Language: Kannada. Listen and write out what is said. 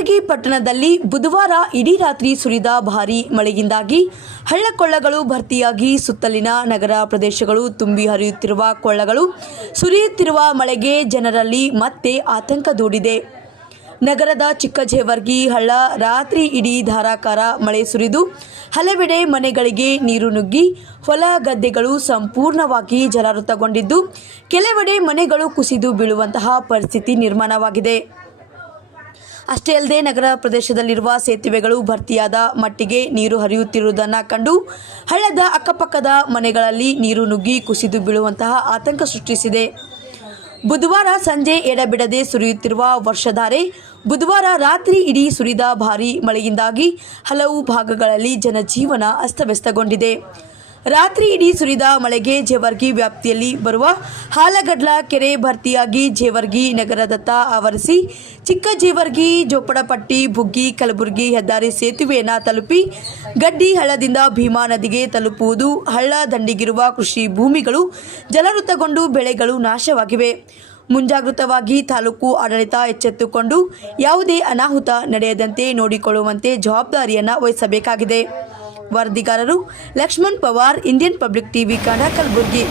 ಜೇವರ್ಗಿ ಪಟ್ಟಣದಲ್ಲಿ ಬುಧವಾರ ಇಡೀ ರಾತ್ರಿ ಸುರಿದ ಭಾರೀ ಮಳೆಯಿಂದಾಗಿ ಹಳ್ಳಕೊಳ್ಳಗಳು ಭರ್ತಿಯಾಗಿ ಸುತ್ತಲಿನ ನಗರ ಪ್ರದೇಶಗಳು ತುಂಬಿ ಹರಿಯುತ್ತಿರುವ ಕೊಳ್ಳಗಳು ಸುರಿಯುತ್ತಿರುವ ಮಳೆಗೆ ಜನರಲ್ಲಿ ಮತ್ತೆ ಆತಂಕ ದೂಡಿದೆ. ನಗರದ ಚಿಕ್ಕಜೇವರ್ಗಿ ಹಳ್ಳ ರಾತ್ರಿ ಇಡೀ ಧಾರಾಕಾರ ಮಳೆ ಸುರಿದು ಹಲವೆಡೆ ಮನೆಗಳಿಗೆ ನೀರು ನುಗ್ಗಿ ಹೊಲ ಗದ್ದೆಗಳು ಸಂಪೂರ್ಣವಾಗಿ ಜಲಾವೃತಗೊಂಡಿದ್ದು ಕೆಲವೆಡೆ ಮನೆಗಳು ಕುಸಿದು ಬೀಳುವಂತಹ ಪರಿಸ್ಥಿತಿ ನಿರ್ಮಾಣವಾಗಿದೆ. ಅಷ್ಟೇ ಅಲ್ಲದೆ ನಗರ ಪ್ರದೇಶದಲ್ಲಿರುವ ಸೇತುವೆಗಳು ಭರ್ತಿಯಾದ ಮಟ್ಟಿಗೆ ನೀರು ಹರಿಯುತ್ತಿರುವುದನ್ನು ಕಂಡು ಹಳ್ಳದ ಅಕ್ಕಪಕ್ಕದ ಮನೆಗಳಲ್ಲಿ ನೀರು ನುಗ್ಗಿ ಕುಸಿದು ಬೀಳುವಂತಹ ಆತಂಕ ಸೃಷ್ಟಿಸಿದೆ. ಬುಧವಾರ ಸಂಜೆ ಎಡಬಿಡದೆ ಸುರಿಯುತ್ತಿರುವ ವರ್ಷಧಾರೆ ಬುಧವಾರ ರಾತ್ರಿ ಇಡೀ ಸುರಿದ ಭಾರೀ ಮಳೆಯಿಂದಾಗಿ ಹಲವು ಭಾಗಗಳಲ್ಲಿ ಜನಜೀವನ ಅಸ್ತವ್ಯಸ್ತಗೊಂಡಿದೆ. ರಾತ್ರಿ ಇಡೀ ಸುರಿದ ಮಳೆಗೆ ಜೇವರ್ಗಿ ವ್ಯಾಪ್ತಿಯಲ್ಲಿ ಬರುವ ಹಾಲಗಡ್ಲ ಕೆರೆ ಭರ್ತಿಯಾಗಿ ಜೇವರ್ಗಿ ನಗರದತ್ತ ಆವರಿಸಿ ಚಿಕ್ಕಜೇವರ್ಗಿ ಜೋಪಡಪಟ್ಟಿ ಬುಗ್ಗಿ ಕಲಬುರಗಿ ಹೆದ್ದಾರಿ ಸೇತುವೆಯನ್ನು ತಲುಪಿ ಗಡ್ಡಿ ಹಳ್ಳದಿಂದ ಭೀಮಾ ನದಿಗೆ ತಲುಪುವುದು ಹಳ್ಳ ದಂಡಿಗಿರುವ ಕೃಷಿ ಭೂಮಿಗಳು ಜಲಾವೃತಗೊಂಡು ಬೆಳೆಗಳು ನಾಶವಾಗಿವೆ. ಮುಂಜಾಗೃತವಾಗಿ ತಾಲೂಕು ಆಡಳಿತ ಎಚ್ಚೆತ್ತುಕೊಂಡು ಯಾವುದೇ ಅನಾಹುತ ನಡೆಯದಂತೆ ನೋಡಿಕೊಳ್ಳುವಂತೆ ಜವಾಬ್ದಾರಿಯನ್ನು ವಹಿಸಬೇಕಾಗಿದೆ. ವರದಿಗಾರರು Lakshman Pawar, Indian public TV Kannada, Kalaburagi.